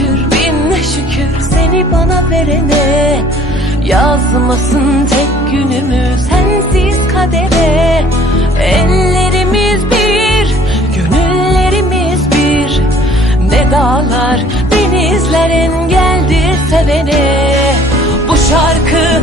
şükür bin şükür seni bana verene. Yazmasın tek günümü sensiz kadere. Ellerimiz bir, gönüllerimiz bir. Ne dağlar, denizler engeldir sevene Bu şarkı